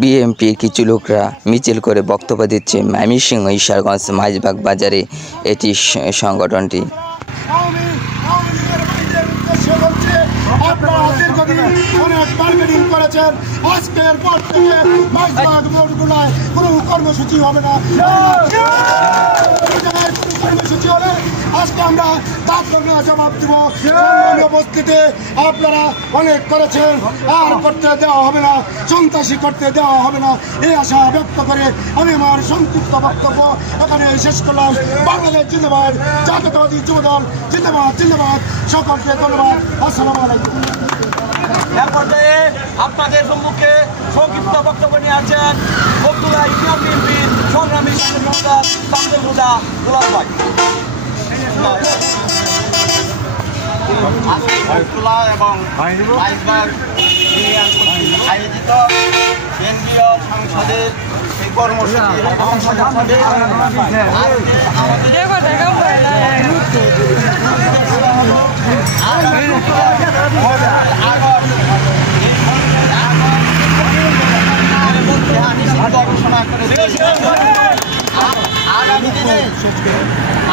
বিএনপির কিছু লোকরা মিছিল করে বক্তব্য দিচ্ছে ময়মনসিংহ ঈশ্বরগঞ্জ মাঝবাগ বাজারে এটি সংগঠনটি। আপনারা দীর্ঘদিন অনেক বার্গেনিং করেছেন, আজকের পর থেকে মাঝবাগ মোড়গুলোয় কোনো কর্মসূচি হবে না। কর্মসূচি হলে আজকে আমরা তার জবাব দিব। উপস্থিতি আপনারা অনেক করেছেন, আর করতে দেওয়া হবে না, সন্ত্রাসী করতে দেওয়া হবে না, এই আশা ব্যক্ত করে আমি আমার সংক্ষিপ্ত বক্তব্য এখানে শেষ করলাম। বাংলাদেশ জিন্দাবাদ, জাতীয়তাবাদী যুবদল জিন্দাবাদ জিন্দাবাদ। সকলকে ধন্যবাদ। আসসালামু আলাইকুম। এ পর্যায়ে আপনাদের সম্মুখে সংক্ষিপ্ত বক্তব্য নিয়ে আছেন বগুড়া ইউনিয়ন বিএনপির সংগ্রামী সামসুল হুদা দুলাল ভাই। বগুড়া এবং মাঝবাগ ইউনিয়ন আয়োজিত কেন্দ্রীয় সংসদের এই কর্মসূচি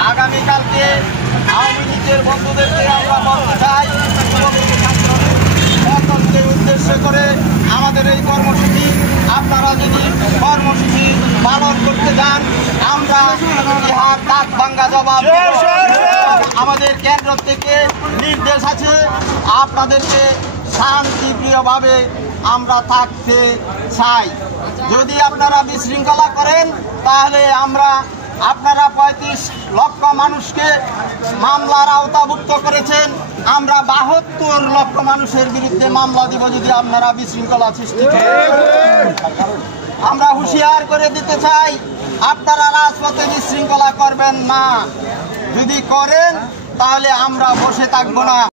আগামীকালকে আওয়ামী লীগের বন্ধুদেরকে আমরা বলতে চাই, সকলকে উদ্দেশ্য করে আমাদের এই কর্মসূচি আপনারা যদি কর্মসূচি পালন করতে যান, আমরা ইহার দাঁত ভাঙ্গা জবাব আমাদের কেন্দ্র থেকে নির্দেশ আছে। আপনাদেরকে শান্তিপ্রিয়ভাবে আমরা থাকতে চাই। যদি আপনারা বিশৃঙ্খলা করেন তাহলে আপনারা 35 লক্ষ মানুষকে মামলার আওতাভুক্ত করেছেন, আমরা 72 লক্ষ মানুষের বিরুদ্ধে মামলা দিব যদি আপনারা বিশৃঙ্খলা সৃষ্টি করেন। আমরা হুঁশিয়ার করে দিতে চাই, আপনারা রাজপথে বিশৃঙ্খলা করবেন না। যদি করেন তাহলে আমরা বসে থাকবো না।